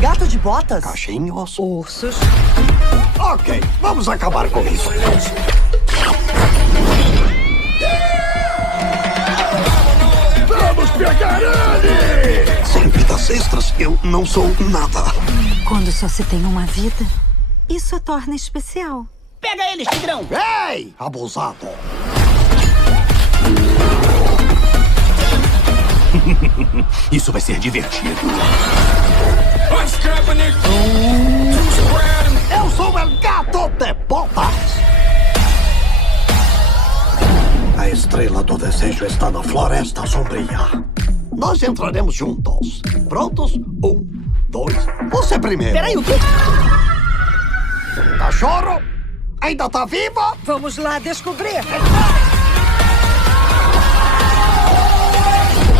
Gato de botas? Cachinhos. Ursos. Ok, vamos acabar com isso. Vamos pegar ele! Sem vidas extras, eu não sou nada. Quando só se tem uma vida, isso a torna especial. Pega eles, Tigrão! Ei, abusado! Isso vai ser divertido. Eu sou o Gato de Botas! A estrela do desejo está na floresta sombria. Nós entraremos juntos. Prontos? 1, 2, você primeiro. Peraí, o quê? Cachorro? Ainda tá vivo? Vamos lá descobrir.